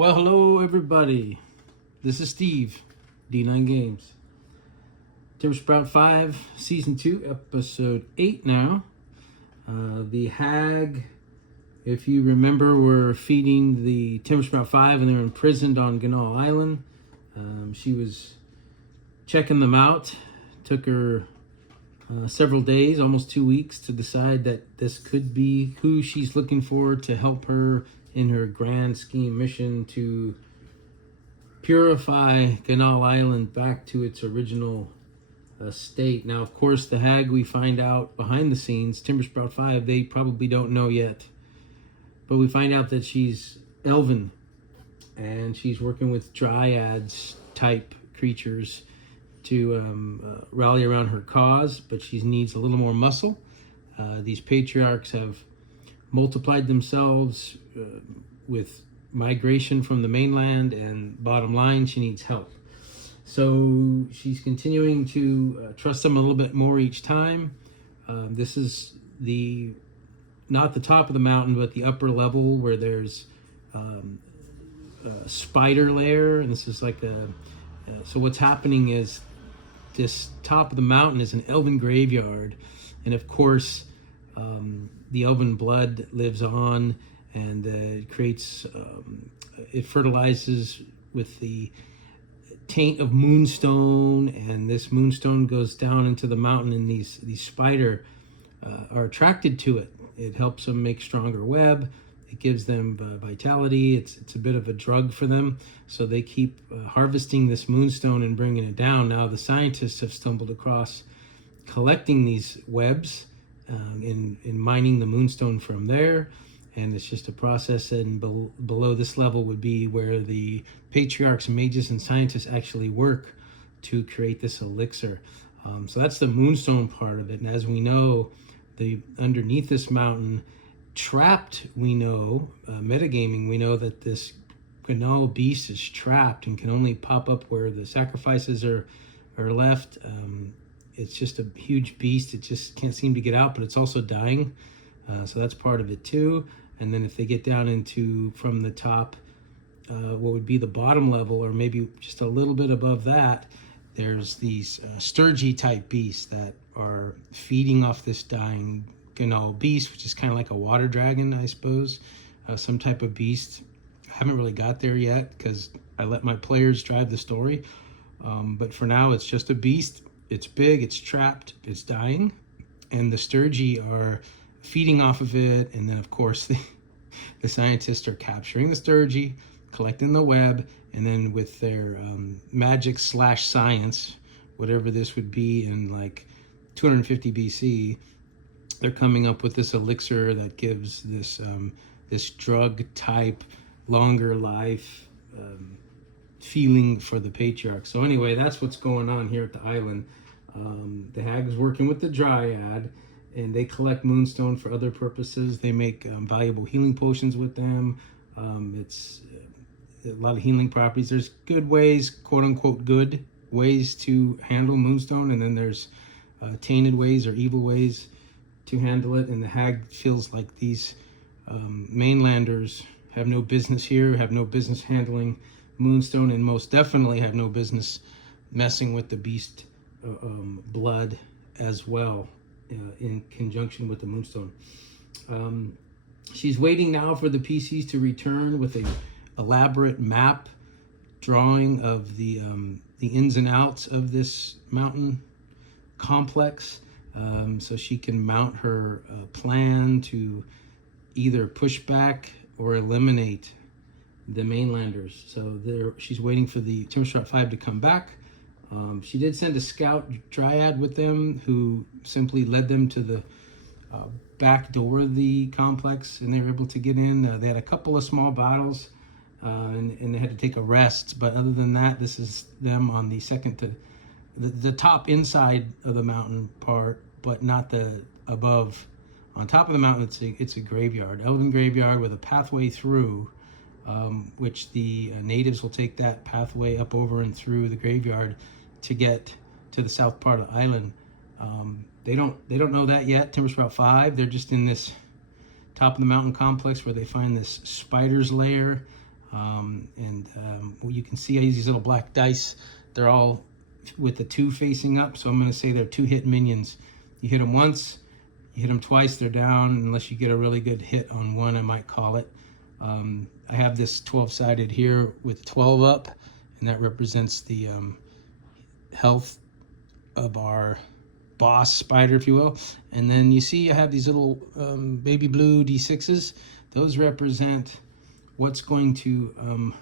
Well, hello everybody. This is Steve, D9 Games. Timbersprout 5, Season 2, Episode 8 now. The hag, if you remember, were feeding the Timbersprout 5 and they were imprisoned on Ganal Island. She was checking them out. Took her several days, almost 2 weeks, to decide that this could be who she's looking for to help her in her grand scheme mission to purify Ganal Island back to its original state. Now, of course, the hag, we find out behind the scenes, Timbersprout 5, they probably don't know yet. But we find out that she's elven, and she's working with dryads type creatures to rally around her cause, but she needs a little more muscle. These patriarchs have multiplied themselves with migration from the mainland, and bottom line, she needs help. So she's continuing to trust them a little bit more each time. This is not the top of the mountain, but the upper level where there's a spider lair, and this is like so what's happening is this top of the mountain is an elven graveyard, and of course the elven blood lives on, and it creates it fertilizes with the taint of moonstone, and this moonstone goes down into the mountain, and these spider are attracted to it. It helps them make stronger web. It gives them vitality. It's a bit of a drug for them, so they keep harvesting this moonstone and bringing it down. Now the scientists have stumbled across collecting these webs in mining the moonstone from there, and it's just a process. And below this level would be where the patriarchs, mages, and scientists actually work to create this elixir. So that's the moonstone part of it. And as we know, underneath this mountain, trapped, we know, metagaming, we know that this Ganal beast is trapped and can only pop up where the sacrifices are left. It's just a huge beast. It just can't seem to get out, but it's also dying. So that's part of it too. And then if they get down into, from the top, what would be the bottom level, or maybe just a little bit above that, there's these sturgy type beasts that are feeding off this dying Ganal beast, which is kind of like a water dragon, I suppose, some type of beast. I haven't really got there yet because I let my players drive the story. But for now, it's just a beast. It's big, it's trapped, it's dying, and the sturgy are feeding off of it. And then, of course, the scientists are capturing the sturgy, collecting the web, and then with their magic / science, whatever this would be in like 250 BC, they're coming up with this elixir that gives this drug type longer life feeling for the patriarch. So anyway, that's what's going on here at the island. The hag is working with the dryad, and they collect moonstone for other purposes. They make valuable healing potions with them. It's a lot of healing properties. There's good ways, quote unquote good ways, to handle moonstone, and then there's tainted ways or evil ways to handle it. And the hag feels like these mainlanders have no business here, have no business handling moonstone, and most definitely have no business messing with the beast blood as well, in conjunction with the moonstone. She's waiting now for the PCs to return with a elaborate map drawing of the ins and outs of this mountain complex, so she can mount her plan to either push back or eliminate the mainlanders. So she's waiting for the Timbersprout 5 to come back. She did send a scout dryad with them who simply led them to the back door of the complex, and they were able to get in. They had a couple of small battles, and they had to take a rest. But other than that, this is them on the second to the top inside of the mountain part, but not the above. On top of the mountain, it's a graveyard, elven graveyard with a pathway through, which the natives will take that pathway up over and through the graveyard to get to the south part of the island. They don't know that yet. Timbersprout 5, they're just in this top of the mountain complex where they find this spider's lair. Well, you can see I use these little black dice. They're all with the 2 facing up, so I'm going to say they're 2-hit minions. You hit them once, you hit them twice, they're down, unless you get a really good hit on one, I might call it. I have this 12-sided here with 12 up, and that represents the health of our boss spider, if you will. And then you see I have these little baby blue D6s. Those represent what's going to,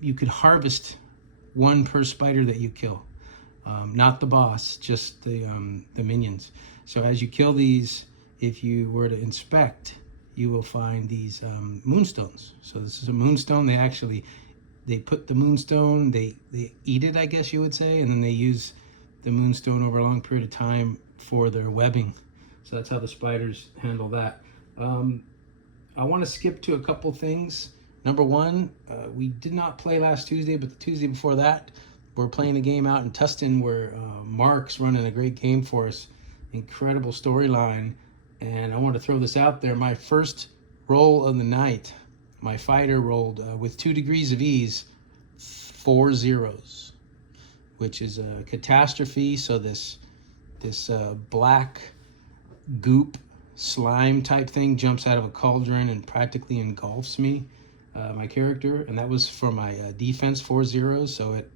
you could harvest 1 per spider that you kill. Not the boss, just the minions. So as you kill these, if you were to inspect, you will find these moonstones. So this is a moonstone. They put the moonstone, they eat it, I guess you would say, and then they use the moonstone over a long period of time for their webbing. So that's how the spiders handle that. I want to skip to a couple things. Number one, we did not play last Tuesday, but the Tuesday before that, we're playing a game out in Tustin where Mark's running a great game for us. Incredible storyline. And I want to throw this out there. My first roll of the night, my fighter rolled with 2 degrees of ease, 4 zeros, which is a catastrophe. So this black goop slime type thing jumps out of a cauldron and practically engulfs me, my character. And that was for my defense, 4 zeros. So it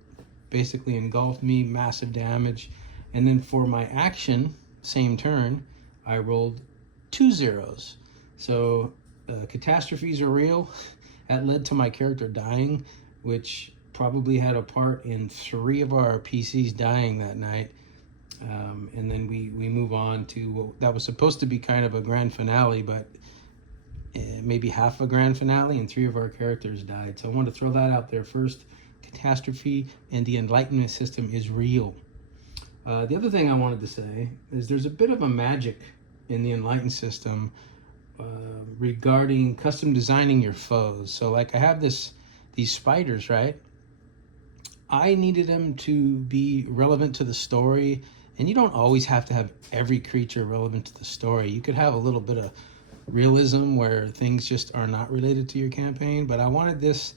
basically engulfed me, massive damage. And then for my action, same turn, I rolled 2 zeros. So catastrophes are real. That led to my character dying, which probably had a part in 3 of our PCs dying that night. And then we move on to what that was supposed to be kind of a grand finale, but maybe half a grand finale, and 3 of our characters died. So I want to throw that out there first. Catastrophe and the Enlightenment system is real. The other thing I wanted to say is there's a bit of a magic in the Enlightened system regarding custom designing your foes. So like I have these spiders, right? I needed them to be relevant to the story, and you don't always have to have every creature relevant to the story. You could have a little bit of realism where things just are not related to your campaign, but I wanted this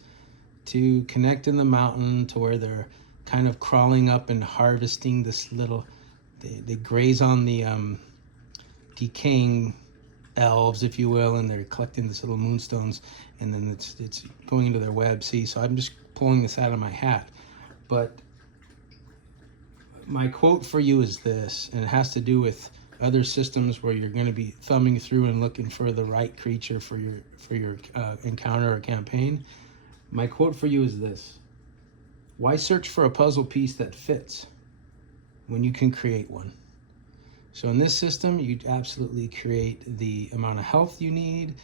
to connect in the mountain to where they're kind of crawling up and harvesting this little, they graze on the decaying elves, if you will, and they're collecting this little moonstones, and then it's going into their web. See, so I'm just pulling this out of my hat. But my quote for you is this, and it has to do with other systems where you're going to be thumbing through and looking for the right creature for your encounter or campaign. My quote for you is this: why search for a puzzle piece that fits when you can create one? So in this system, you absolutely create the amount of health you need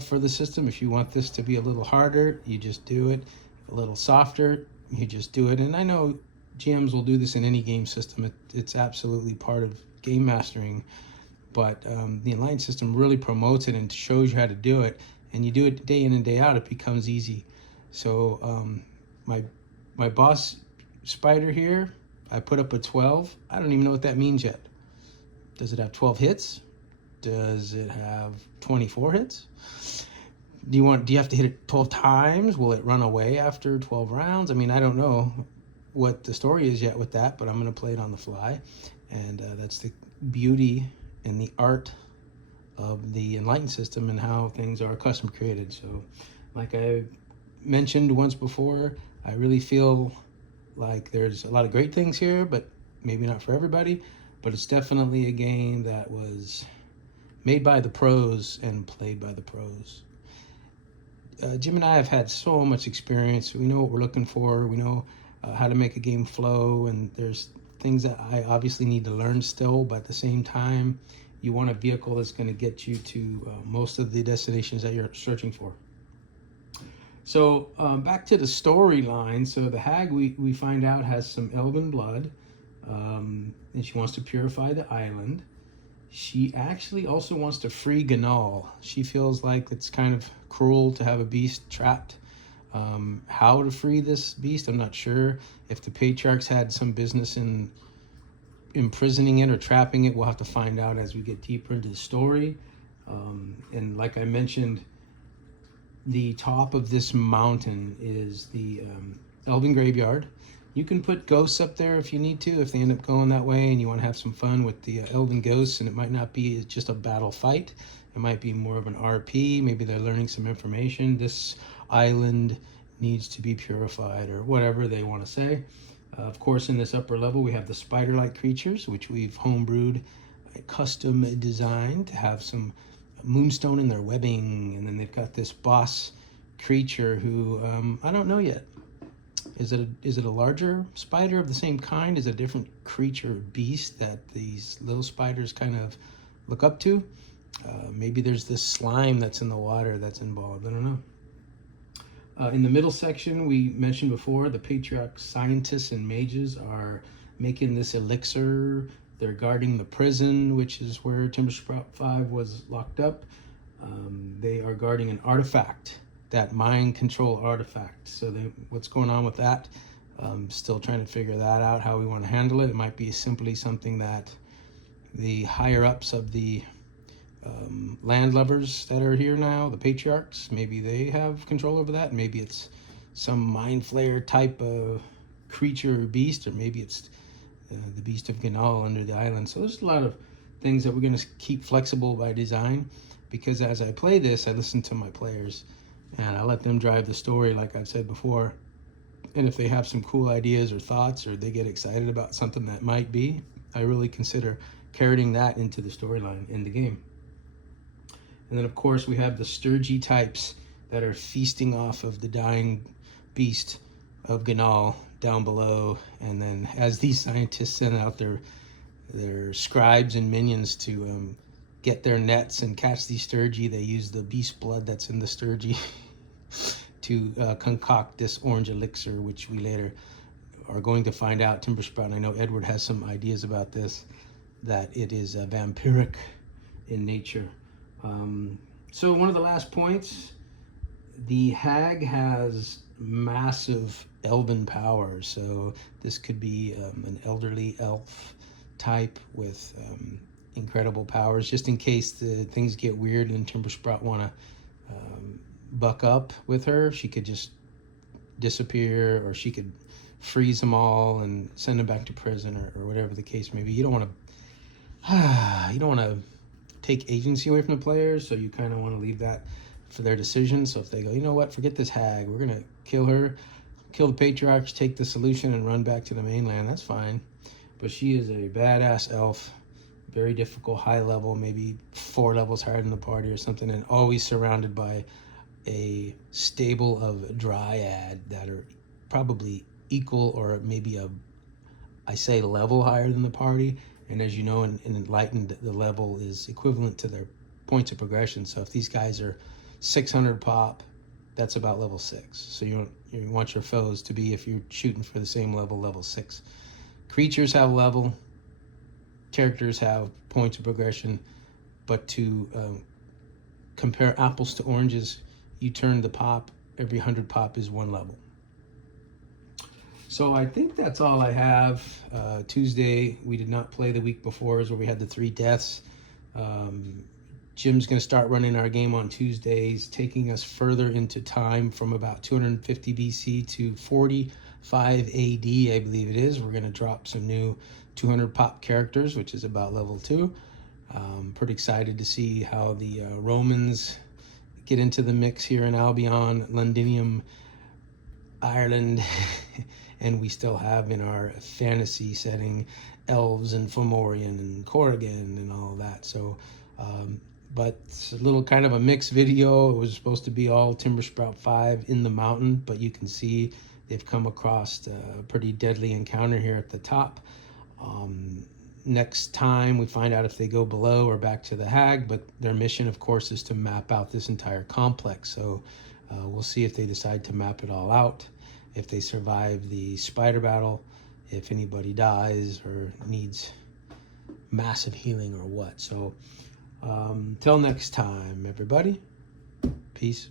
for the system. If you want this to be a little harder, you just do it. A little softer, you just do it. And I know GMs will do this in any game system. It's absolutely part of game mastering. But the Enlightened system really promotes it and shows you how to do it. And you do it day in and day out, it becomes easy. So my boss spider here, I put up a 12. I don't even know what that means yet. Does it have 12 hits? Does it have 24 hits? Do you have to hit it 12 times? Will it run away after 12 rounds? I mean, I don't know what the story is yet with that, but I'm going to play it on the fly. And that's the beauty and the art of the Enlightened system and how things are custom created. So like I mentioned once before, I really feel like there's a lot of great things here, but maybe not for everybody. But it's definitely a game that was made by the pros and played by the pros. Jim and I have had so much experience. We know what we're looking for. We know how to make a game flow, and there's things that I obviously need to learn still, but at the same time, you want a vehicle that's going to get you to most of the destinations that you're searching for. So back to the storyline. So the hag, we find out, has some elven blood, and she wants to purify the island. She actually also wants to free Ganal. She feels like it's kind of cruel to have a beast trapped. How to free this beast, I'm not sure. If the patriarchs had some business in imprisoning it or trapping it, we'll have to find out as we get deeper into the story. And like I mentioned, the top of this mountain is the Elven Graveyard. You can put ghosts up there if you need to, if they end up going that way and you want to have some fun with the elven ghosts, and it might not be just a battle fight. It might be more of an RP. Maybe they're learning some information. This island needs to be purified, or whatever they want to say. Of course, in this upper level, we have the spider-like creatures, which we've homebrewed, custom designed to have some moonstone in their webbing. And then they've got this boss creature who I don't know yet. Is it a larger spider of the same kind? Is it a different creature or beast that these little spiders kind of look up to? Maybe there's this slime that's in the water that's involved. I don't know. In the middle section, we mentioned before, the patriarch scientists and mages are making this elixir. They're guarding the prison, which is where Timbersprout 5 was locked up. They are guarding an artifact, that mind control artifact. So what's going on with that? Still trying to figure that out, how we want to handle it. It might be simply something that the higher ups of the landlubbers that are here now, the patriarchs, maybe they have control over that. Maybe it's some mind flayer type of creature or beast, or maybe it's the beast of Ganal under the island. So there's a lot of things that we're going to keep flexible by design, because as I play this, I listen to my players and I let them drive the story, like I've said before. And if they have some cool ideas or thoughts, or they get excited about something that might be, I really consider carrying that into the storyline in the game. And then, of course, we have the Sturgy types that are feasting off of the dying beast of Ganal down below. And then as these scientists send out their scribes and minions to get their nets and catch these Sturgy, they use the beast blood that's in the Sturgy to concoct this orange elixir, which we later are going to find out. Timbersprout, and I know Edward has some ideas about this, that it is vampiric in nature. So one of the last points, the hag has massive elven power. So this could be an elderly elf type with incredible powers, just in case the things get weird and Timbersprout want to buck up with her. She could just disappear, or she could freeze them all and send them back to prison, or whatever the case may be. You don't want to take agency away from the players, so you kind of want to leave that for their decision. So if they go, you know what, forget this hag, we're gonna kill her, kill the patriarchs, take the solution and run back to the mainland, that's fine. But she is a badass elf, very difficult, high level, maybe 4 levels higher than the party or something, and always surrounded by a stable of dryad that are probably equal, or maybe I say level higher than the party. And as you know, in Enlightened, the level is equivalent to their points of progression. So if these guys are 600 pop, that's about level 6. So you want your foes to be, if you're shooting for the same level 6. Creatures have level, characters have points of progression, but to compare apples to oranges, you turn the pop, every 100 pop is 1 level. So I think that's all I have. Tuesday, we did not play the week before, is where we had the 3 deaths. Jim's going to start running our game on Tuesdays, taking us further into time from about 250 BC to 45 AD, I believe it is. We're going to drop some new 200 pop characters, which is about level 2. Pretty excited to see how the Romans get into the mix here in Albion, Londinium, Ireland, and we still have in our fantasy setting elves and Fomorian and Corrigan and all that. So, but it's a little kind of a mixed video. It was supposed to be all Timbersprout 5 in the mountain, but you can see they've come across a pretty deadly encounter here at the top. Next time we find out if they go below or back to the hag, but their mission, of course, is to map out this entire complex. So we'll see if they decide to map it all out, if they survive the spider battle, if anybody dies or needs massive healing or what. So till next time, everybody, peace.